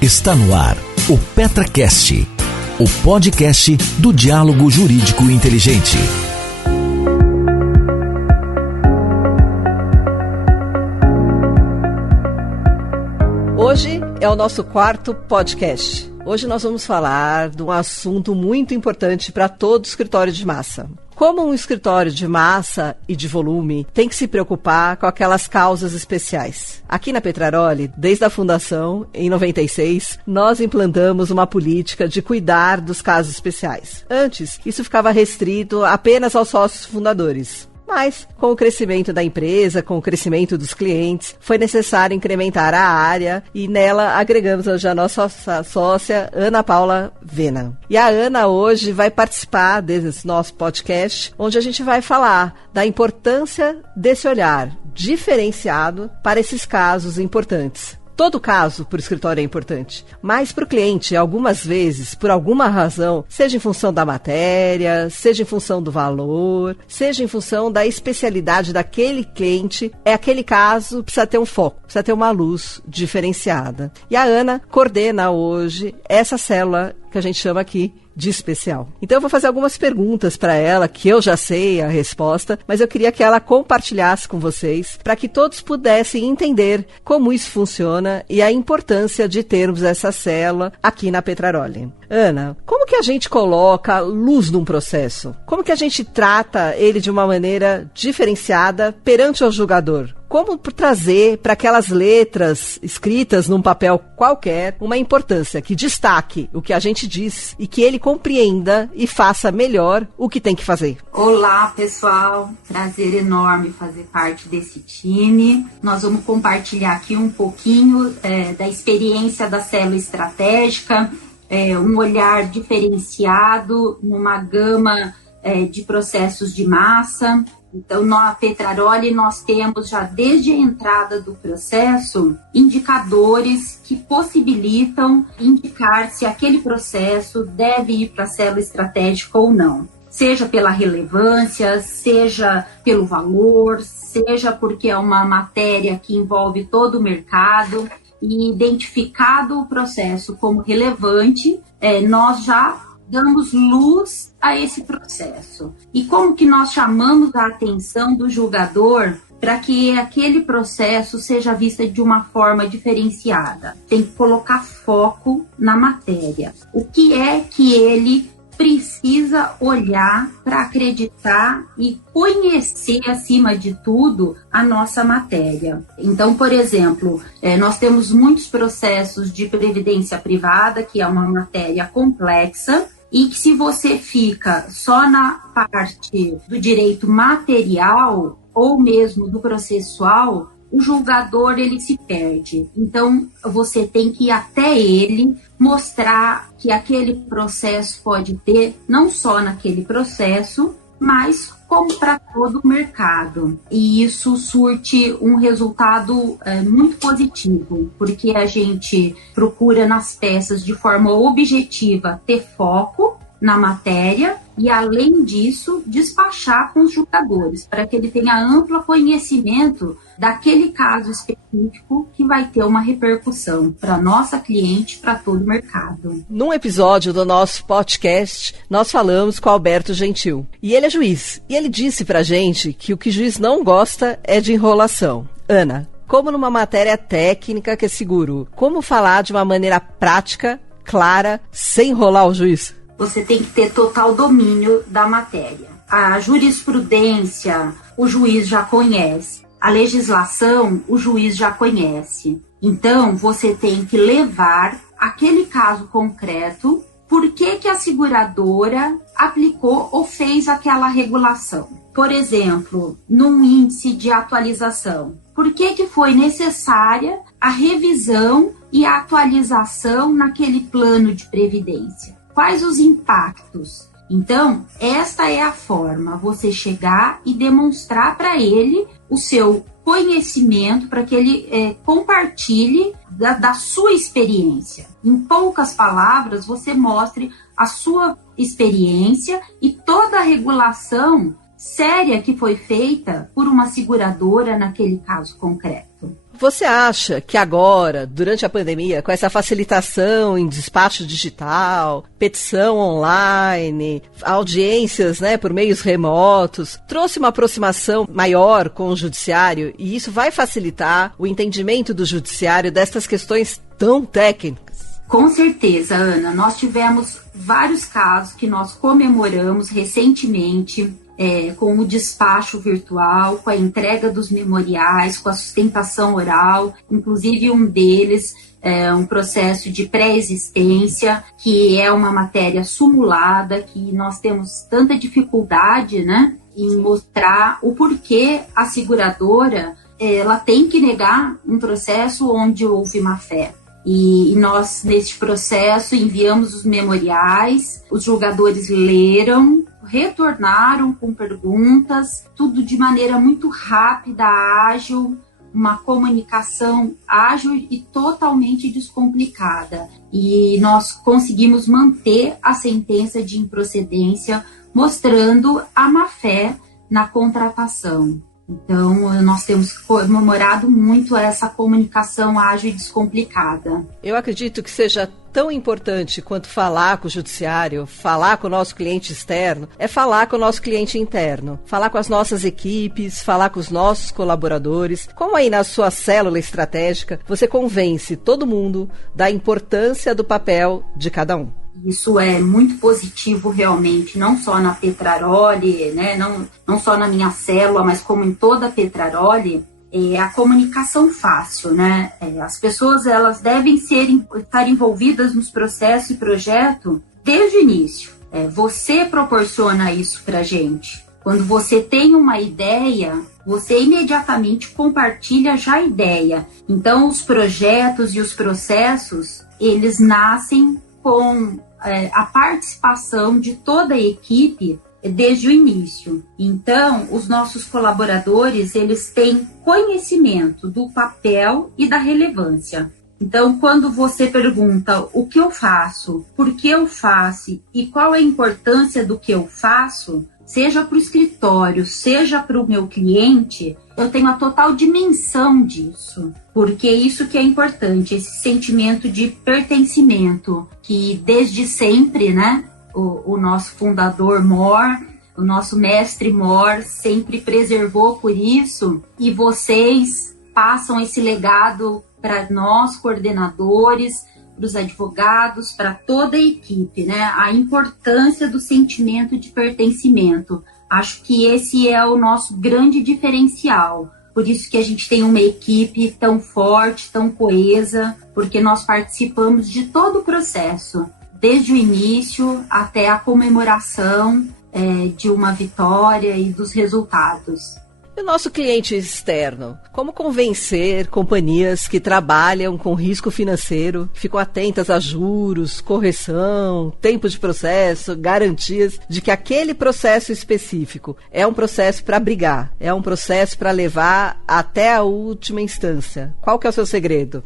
Está no ar o PetraCast, o podcast do diálogo jurídico inteligente. Hoje é o nosso quarto podcast. Hoje nós vamos falar de um assunto muito importante para todo escritório de massa. Como um escritório de massa e de volume tem que se preocupar com aquelas causas especiais. Aqui na Petraroli, desde a fundação, em 96, nós implantamos uma política de cuidar dos casos especiais. Antes, isso ficava restrito apenas aos sócios fundadores. Mas, com o crescimento da empresa, com o crescimento dos clientes, foi necessário incrementar a área e nela agregamos hoje a nossa sócia, Ana Paula Vena. E a Ana hoje vai participar desse nosso podcast, onde a gente vai falar da importância desse olhar diferenciado para esses casos importantes. Todo caso para o escritório é importante, mas para o cliente, algumas vezes, por alguma razão, seja em função da matéria, seja em função do valor, seja em função da especialidade daquele cliente, aquele caso precisa ter um foco, precisa ter uma luz diferenciada. E a Ana coordena hoje essa célula que a gente chama aqui de especial. Então eu vou fazer algumas perguntas para ela, que eu já sei a resposta, mas eu queria que ela compartilhasse com vocês, para que todos pudessem entender como isso funciona e a importância de termos essa célula aqui na Petraroli. Ana, como que a gente coloca luz num processo? Como que a gente trata ele de uma maneira diferenciada perante o julgador? Como trazer para aquelas letras escritas num papel qualquer uma importância que destaque o que a gente diz e que ele compreenda e faça melhor o que tem que fazer? Olá, pessoal. Prazer enorme fazer parte desse time. Nós vamos compartilhar aqui um pouquinho da experiência da célula estratégica, um olhar diferenciado numa gama de processos de massa. Então, na Petraroli, nós temos já desde a entrada do processo indicadores que possibilitam indicar se aquele processo deve ir para a célula estratégica ou não. Seja pela relevância, seja pelo valor, seja porque é uma matéria que envolve todo o mercado. E identificado o processo como relevante, nós já damos luz a esse processo. E como que nós chamamos a atenção do julgador para que aquele processo seja visto de uma forma diferenciada? Tem que colocar foco na matéria. O que é que ele precisa olhar para acreditar e conhecer, acima de tudo, a nossa matéria. Então, por exemplo, nós temos muitos processos de previdência privada, que é uma matéria complexa, e que se você fica só na parte do direito material ou mesmo do processual, o julgador ele se perde. Então, você tem que ir até ele, mostrar que aquele processo pode ter, não só naquele processo, mas como para todo o mercado. E isso surte um resultado muito positivo, porque a gente procura nas peças de forma objetiva ter foco na matéria e, além disso, despachar com os julgadores, para que ele tenha amplo conhecimento daquele caso específico que vai ter uma repercussão para nossa cliente, para todo o mercado. Num episódio do nosso podcast, nós falamos com o Alberto Gentil. E ele é juiz. E ele disse pra gente que o que juiz não gosta é de enrolação. Ana, como numa matéria técnica que é seguro, como falar de uma maneira prática, clara, sem enrolar o juiz? Você tem que ter total domínio da matéria. A jurisprudência, o juiz já conhece. A legislação, o juiz já conhece. Então, você tem que levar aquele caso concreto, por que a seguradora aplicou ou fez aquela regulação. Por exemplo, num índice de atualização, por que foi necessária a revisão e a atualização naquele plano de previdência? Quais os impactos? Então, esta é a forma, você chegar e demonstrar para ele o seu conhecimento, para que ele compartilhe da sua experiência. Em poucas palavras, você mostre a sua experiência e toda a regulação séria que foi feita por uma seguradora naquele caso concreto. Você acha que agora, durante a pandemia, com essa facilitação em despacho digital, petição online, audiências, né, por meios remotos, trouxe uma aproximação maior com o judiciário e isso vai facilitar o entendimento do judiciário destas questões tão técnicas? Com certeza, Ana. Nós tivemos vários casos que nós comemoramos recentemente, com o despacho virtual, com a entrega dos memoriais, com a sustentação oral, inclusive um deles um processo de pré-existência, que é uma matéria simulada, que nós temos tanta dificuldade, né, em mostrar o porquê a seguradora ela tem que negar um processo onde houve má-fé. E nós, neste processo, enviamos os memoriais, os julgadores leram, retornaram com perguntas, tudo de maneira muito rápida, ágil, uma comunicação ágil e totalmente descomplicada. E nós conseguimos manter a sentença de improcedência, mostrando a má-fé na contratação. Então, nós temos comemorado muito essa comunicação ágil e descomplicada. Eu acredito que seja tão importante quanto falar com o judiciário, falar com o nosso cliente externo, é falar com o nosso cliente interno, falar com as nossas equipes, falar com os nossos colaboradores. Como aí na sua célula estratégica, você convence todo mundo da importância do papel de cada um? Isso é muito positivo realmente, não só na Petraroli, né, não só na minha célula, mas como em toda a Petraroli, a comunicação fácil, né? As pessoas elas devem estar envolvidas nos processos e projeto desde o início. Você proporciona isso para a gente. Quando você tem uma ideia, você imediatamente compartilha já a ideia. Então, os projetos e os processos, eles nascem com a participação de toda a equipe desde o início. Então, os nossos colaboradores, eles têm conhecimento do papel e da relevância. Então, quando você pergunta o que eu faço, por que eu faço e qual é a importância do que eu faço, seja para o escritório, seja para o meu cliente, eu tenho a total dimensão disso, porque isso que é importante, esse sentimento de pertencimento, que desde sempre, né, o nosso fundador Moore, o nosso mestre Moore sempre preservou por isso, e vocês passam esse legado para nós, coordenadores, para os advogados, para toda a equipe, né? A importância do sentimento de pertencimento. Acho que esse é o nosso grande diferencial. Por isso que a gente tem uma equipe tão forte, tão coesa, porque nós participamos de todo o processo, desde o início até a comemoração de uma vitória e dos resultados. E o nosso cliente externo? Como convencer companhias que trabalham com risco financeiro, que ficam atentas a juros, correção, tempo de processo, garantias de que aquele processo específico é um processo para brigar, é um processo para levar até a última instância? Qual que é o seu segredo?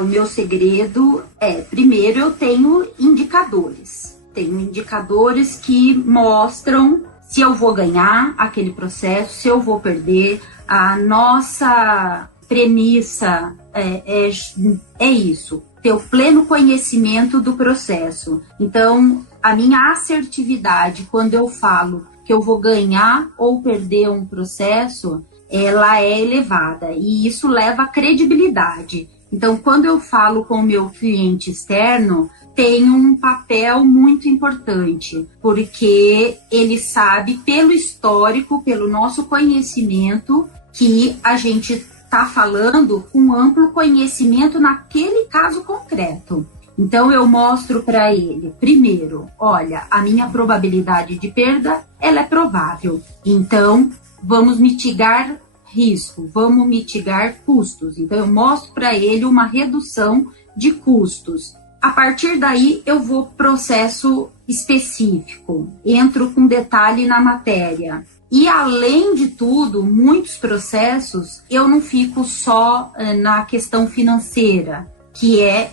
O meu segredo primeiro eu tenho indicadores. Tenho indicadores que mostram se eu vou ganhar aquele processo, se eu vou perder. A nossa premissa é isso, ter o pleno conhecimento do processo. Então, a minha assertividade, quando eu falo que eu vou ganhar ou perder um processo, ela é elevada, e isso leva a credibilidade. Então, quando eu falo com o meu cliente externo, tem um papel muito importante, porque ele sabe, pelo histórico, pelo nosso conhecimento, que a gente está falando com amplo conhecimento naquele caso concreto. Então, eu mostro para ele, primeiro, olha, a minha probabilidade de perda, ela é provável. Então, vamos mitigar risco, vamos mitigar custos. Então, eu mostro para ele uma redução de custos. A partir daí, eu vou processo específico, entro com detalhe na matéria. E, além de tudo, muitos processos, eu não fico só na questão financeira, que é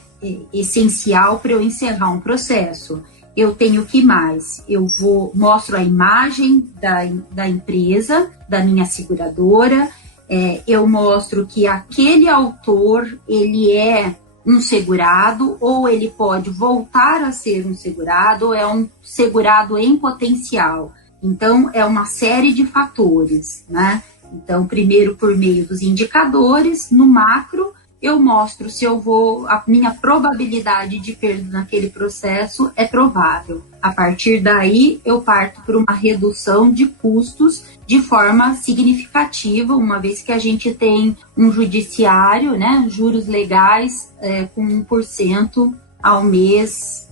essencial para eu encerrar um processo. Eu tenho que mais? Mostro a imagem da empresa, da minha seguradora, eu mostro que aquele autor, ele é um segurado, ou ele pode voltar a ser um segurado, ou é um segurado em potencial. Então, é uma série de fatores, né? Então, primeiro, por meio dos indicadores, no macro, eu mostro se a minha probabilidade de perda naquele processo é provável. A partir daí, eu parto para uma redução de custos de forma significativa, uma vez que a gente tem um judiciário, né, juros legais com 1% ao mês,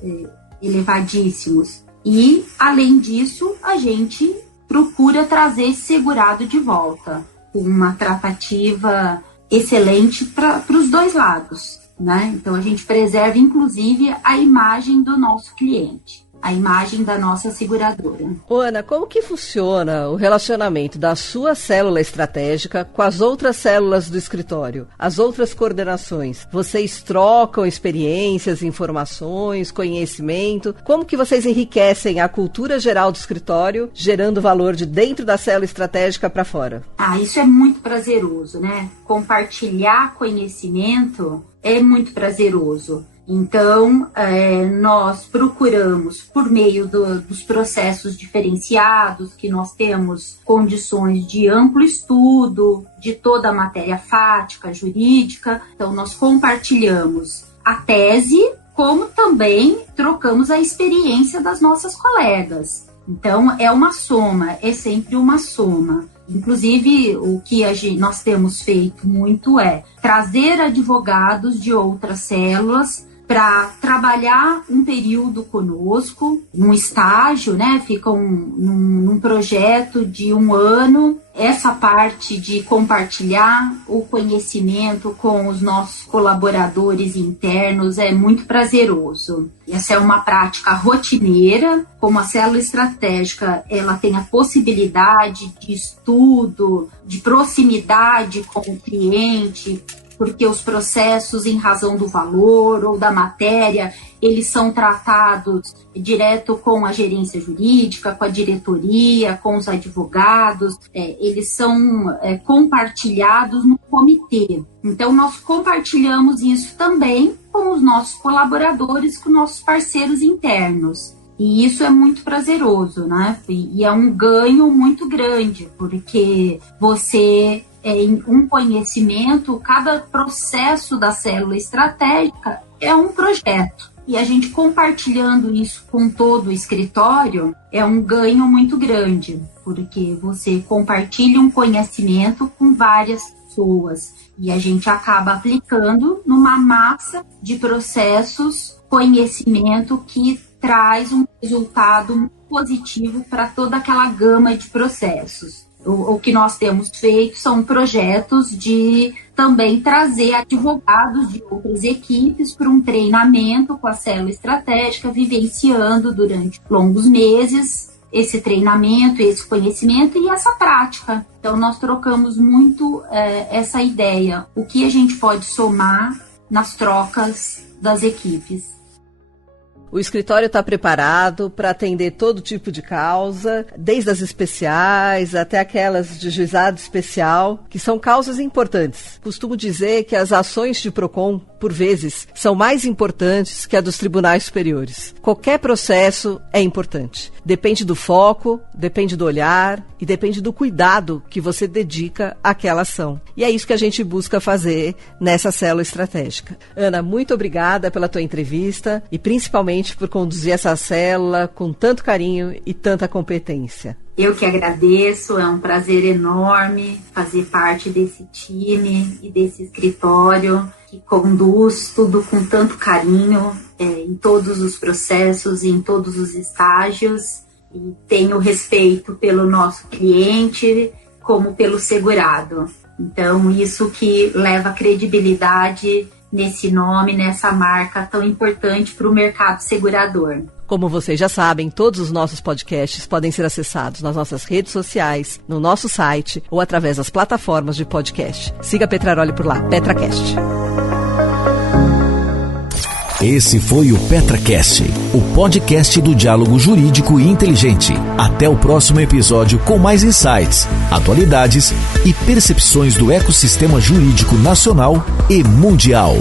elevadíssimos. E, além disso, a gente procura trazer esse segurado de volta, com uma tratativa excelente para os dois lados, né? Então, a gente preserva, inclusive, a imagem do nosso cliente, a imagem da nossa seguradora. Ana, como que funciona o relacionamento da sua célula estratégica com as outras células do escritório, as outras coordenações? Vocês trocam experiências, informações, conhecimento? Como que vocês enriquecem a cultura geral do escritório, gerando valor de dentro da célula estratégica para fora? Isso é muito prazeroso, né? Compartilhar conhecimento é muito prazeroso. Então, nós procuramos, por meio dos processos diferenciados, que nós temos condições de amplo estudo, de toda a matéria fática, jurídica. Então, nós compartilhamos a tese, como também trocamos a experiência das nossas colegas. Então, é uma soma, é sempre uma soma. Inclusive, o que nós temos feito muito é trazer advogados de outras células para trabalhar um período conosco, num estágio, né? Ficam num projeto de 1 ano. Essa parte de compartilhar o conhecimento com os nossos colaboradores internos é muito prazeroso. Essa é uma prática rotineira. Como a célula estratégica, ela tem a possibilidade de estudo, de proximidade com o cliente, porque os processos, em razão do valor ou da matéria, eles são tratados direto com a gerência jurídica, com a diretoria, com os advogados, eles são compartilhados no comitê. Então, nós compartilhamos isso também com os nossos colaboradores, com nossos parceiros internos. E isso é muito prazeroso, né? E é um ganho muito grande, porque você... em um conhecimento, cada processo da célula estratégica é um projeto. E a gente compartilhando isso com todo o escritório é um ganho muito grande, porque você compartilha um conhecimento com várias pessoas e a gente acaba aplicando numa massa de processos, conhecimento que traz um resultado positivo para toda aquela gama de processos. O que nós temos feito são projetos de também trazer advogados de outras equipes para um treinamento com a célula estratégica, vivenciando durante longos meses esse treinamento, esse conhecimento e essa prática. Então, nós trocamos muito essa ideia, o que a gente pode somar nas trocas das equipes. O escritório está preparado para atender todo tipo de causa, desde as especiais até aquelas de juizado especial, que são causas importantes. Costumo dizer que as ações de PROCON, por vezes, são mais importantes que a dos tribunais superiores. Qualquer processo é importante. Depende do foco, depende do olhar e depende do cuidado que você dedica àquela ação. E é isso que a gente busca fazer nessa célula estratégica. Ana, muito obrigada pela tua entrevista e principalmente por conduzir essa célula com tanto carinho e tanta competência. Eu que agradeço, é um prazer enorme fazer parte desse time e desse escritório que conduz tudo com tanto carinho em todos os processos, em todos os estágios, e tenho respeito pelo nosso cliente como pelo segurado. Então, isso que leva credibilidade nesse nome, nessa marca tão importante para o mercado segurador. Como vocês já sabem, todos os nossos podcasts podem ser acessados nas nossas redes sociais, no nosso site ou através das plataformas de podcast. Siga a Petraroli por lá, PetraCast. Esse foi o PetraCast, o podcast do diálogo jurídico e inteligente. Até o próximo episódio com mais insights, atualidades e percepções do ecossistema jurídico nacional e mundial.